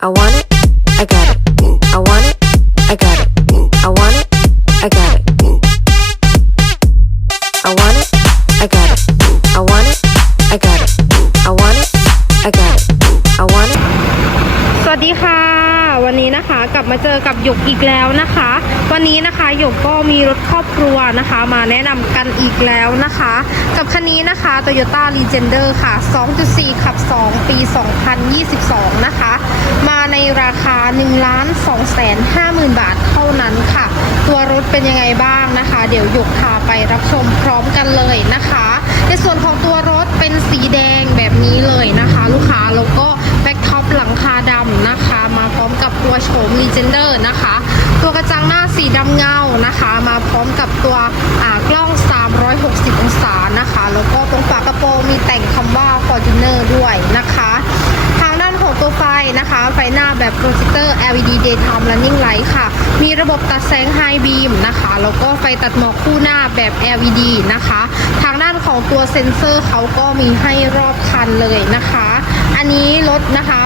I want it, I got it. I want it, I got it. I want it, I got it. I want it, I got it. I want it, I got it. I want it, I got it. I want it. สวัสดีค่ะ วันนี้นะคะกลับมาเจอกับหยกอีกแล้วนะคะ วันนี้นะคะหยกก็มีรถครอบครัวนะคะ มาแนะนำกันอีกแล้วนะคะ กับคันนี้นะคะ Toyota Legender ค่ะ 2.4 ขับ 2 ปี 2022 นะคะ มาในราคา1ล้าน2แสน5หมื่นบาทเท่านั้นค่ะ ตัวรถเป็นยังไงบ้างนะคะ เดี๋ยวหยกพาไปรับชมพร้อมกันเลยนะคะ ในส่วนของตัวรถเป็นสีแดงแบบนี้เลยนะคะ ลูกค้าแล้วก็แบ็คท็อปหลังคาดำนะคะ มาพร้อมกับตัวโฉม Legender นะคะ ตัวกระจังหน้าสีดำเงานะคะ มาพร้อมกับตัวอ่ากล้อง 360 องศานะคะ แล้วก็ตรงฝากระโปรงมีแต่งคำว่า Fortuner ด้วยนะคะ daytime running light ค่ะ มีระบบตัดแสง High beam นะคะ แล้วก็ไฟตัดหมอกคู่หน้าแบบ LED นะคะ ทางด้านของตัวเซ็นเซอร์เขาก็มีให้รอบคันเลยนะคะ อันนี้รถนะคะ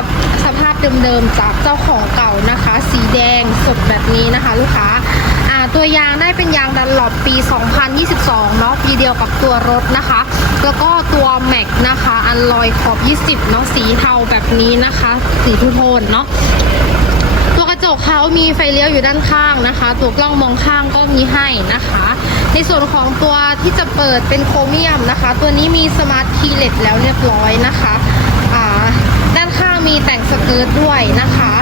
สภาพเดิมๆจากเจ้าของเก่านะคะ สีแดงสดแบบนี้นะคะลูกค้าตัวยางได้เป็นยางดันหลอดปี 2022 เนาะปีเดียวกับตัวรถนะคะ แล้วก็ตัวแม็กนะคะ อันลอยขอบ 20 เนาะสีเทาแบบนี้นะคะ สีทูโทนเนาะ จกเขามีไฟเลี้ยวอยู่ด้านข้างนะคะ ตัวกล้องมองข้างก็มีให้นะคะ ในส่วนของตัวที่จะเปิดเป็นโครเมียมนะคะ ตัวนี้มีสมาร์ทคีย์เลสแล้วเรียบร้อยนะคะด้านข้างมีแต่งสเกิร์ตด้วยนะคะ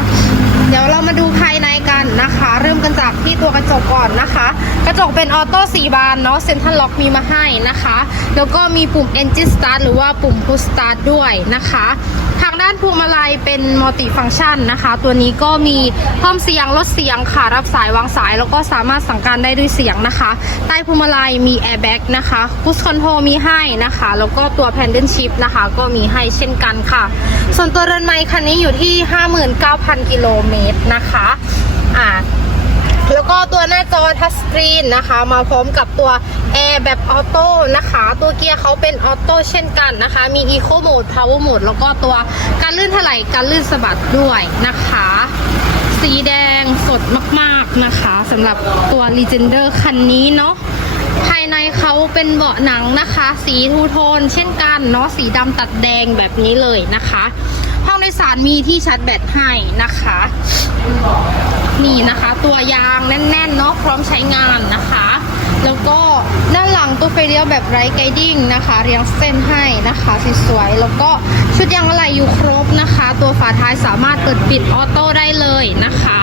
เดี๋ยวเรามาดูภายในกันนะคะ เริ่มกันจากที่ตัวกระจกก่อนนะคะ กระจกเป็นออโต้สีบานเนาะเซ็นทรัลล็อกมีมาให้นะคะ แล้วก็มีปุ่ม Engine Start หรือว่าปุ่ม Push Start ด้วยนะคะ ทางด้านพวงมาลัยเป็นมัลติฟังชันนะคะ ตัวนี้ก็มีเพิ่มเสียงลดเสียงค่ะรับสายวางสาย แล้วก็สามารถสั่งการได้ด้วยเสียงนะคะ ใต้พวงมาลัยมีแอร์แบ็กนะคะพุชคอนโทรมีให้นะคะ แล้วก็ตัวแพนเดิลชิพนะคะ ก็มีให้เช่นกันค่ะ ส่วนตัวเรือนไม้คันนี้อยู่ที่ 59,000 กิโลเมตรนะคะอ่า แล้วก็ตัวหน้าจอทัชสกรีนนะคะ มาพร้อมกับตัวแอร์แบบออโต้นะคะ ตัวเกียร์เขาเป็นออโต้เช่นกันนะคะ มี Eco Mode Power Mode แล้วก็ตัวการลื่นถลายการลื่นสะบัดด้วยนะคะ สีแดงสดมากๆนะคะสำหรับตัว Legender คันนี้เนาะภายในเขาเป็นเบาะหนังนะคะ สีทูโทนเช่นกันเนาะสีดำตัดแดงแบบนี้เลยนะคะ ห้องโดยสารมีที่ชาร์จแบตให้นะคะ นี่นะคะ ตัวยางแน่นๆเนาะพร้อมใช้งานนะคะ แล้วก็ด้านหลังตัวไฟเลี้ยวแบบไร้ไกดิ้งนะคะ เรียงเส้นให้นะคะสวยๆแล้วก็ชุดยางอะไหล่อยู่ครบนะคะ ตัวฝาท้ายสามารถเปิดปิดออโต้ได้เลยนะคะ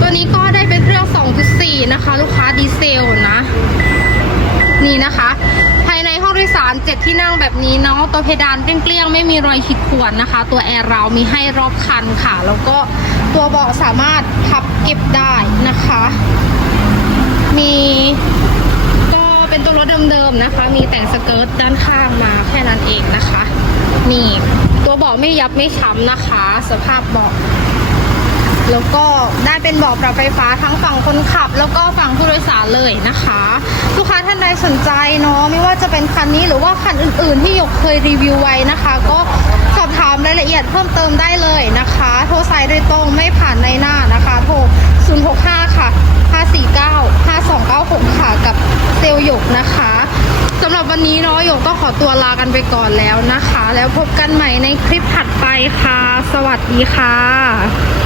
ตัวนี้ก็ได้เป็นเครื่อง 2.4 นะคะ ลูกค้าดีเซลนะ นี่นะคะ ยสารเจ็ดที่นั่งแบบนี้เนาะตัวเพดานเกลี้ยงๆไม่มีรอยขีดข่วนนะคะ ตัวแอร์เรามีให้รอบคันค่ะ แล้วก็ตัวเบาะสามารถพับเก็บได้นะคะ มีก็เป็นตัวรถเดิมๆนะคะ มีแต่งสเกิร์ตด้านข้างมาแค่นั้นเองนะคะ นี่ตัวเบาะไม่ยับไม่ช้ำนะคะ สภาพเบาะแล้วก็ได้เป็นเบาะปรับไฟฟ้าทั้งฝั่งคนขับ แล้วก็ฝั่งผู้โดยสารเลยนะคะ ลูกค้าท่านใดสนใจเนาะ จะเป็นคันนี้หรือว่าคันอื่นๆ ที่หยกเคยรีวิวไว้นะคะ ก็สอบถามรายละเอียดเพิ่มเติมได้เลยนะคะ โทรสายโดยตรงไม่ผ่านในหน้านะคะ โทร 065 ค่ะ 549 5296 ค่ะ กับเซลหยกนะคะสำหรับวันนี้เนาะหยกต้องขอตัวลากันไปก่อนแล้วนะคะ แล้วพบกันใหม่ในคลิปถัดไปค่ะ สวัสดีค่ะ